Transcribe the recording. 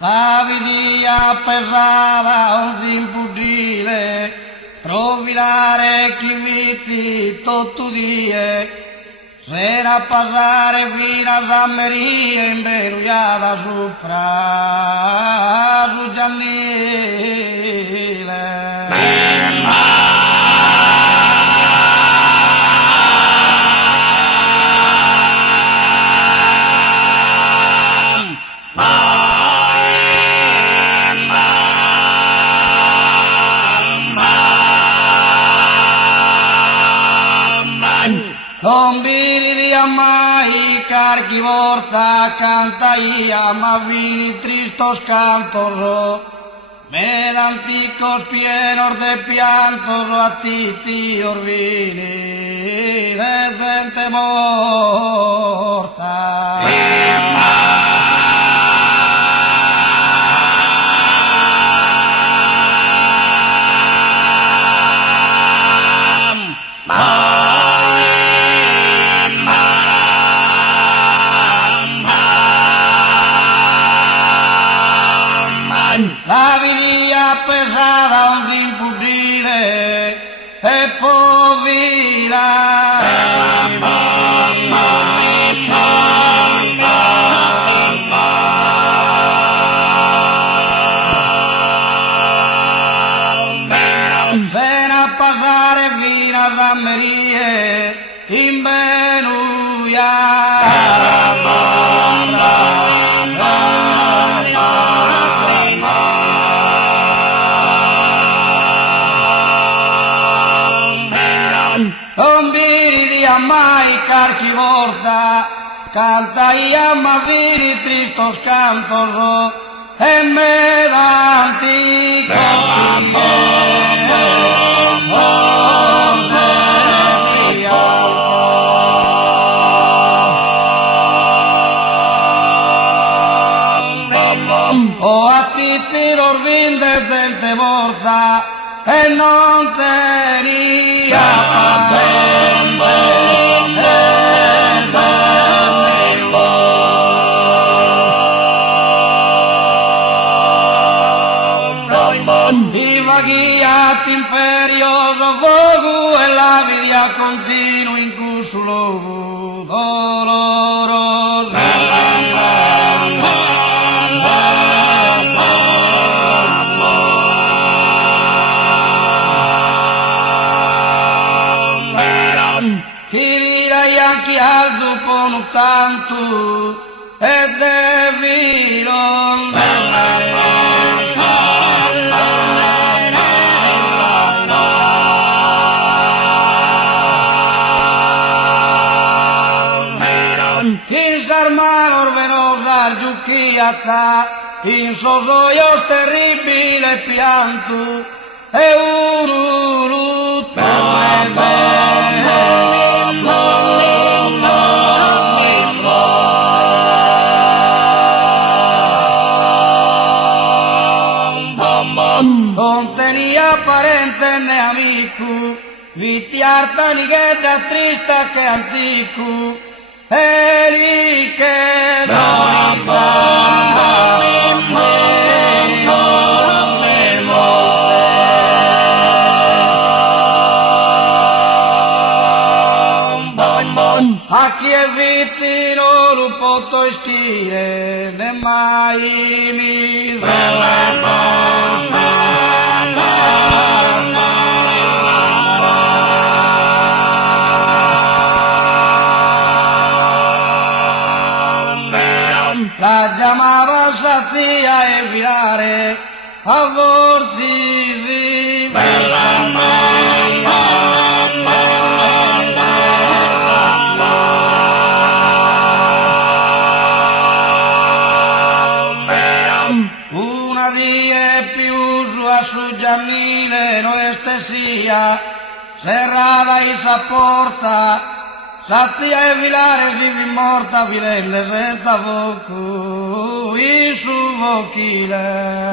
La via pesata un simpudile, provare chi viti tutto die, sera passare fino a San Maria imberugliata sopra su Giannile. Non vidi mai carchi vorta canta ia ma vini tristos cantos med anticos pienos de piantos a ti orvini de gente morta. La via pesata un impudire e povera. Ven a passare fino a San Maria in Benuia. Non vidi mai carchi vorta, canta ia ma vini tristos cantos, e me o a ti dormin de gente morta, e non teria divaghiati imperioso fogo e la via continuo in cusulo doloroso. Tirai anche al dopo non tanto e devi non Disarmano venosa giucchiata in sosoios terribile pianto e urulutto e non tenia parente né amico, vitiarta ni ghedda trista che antico. Eri che non a chi è vitino non posso stire né mai mi la chiamava sazia e filare a vorzisi una die più su Giannile no estesia serrata e sa porta sazia e filare si vi morta filelle senza fuoco, i su vocchile.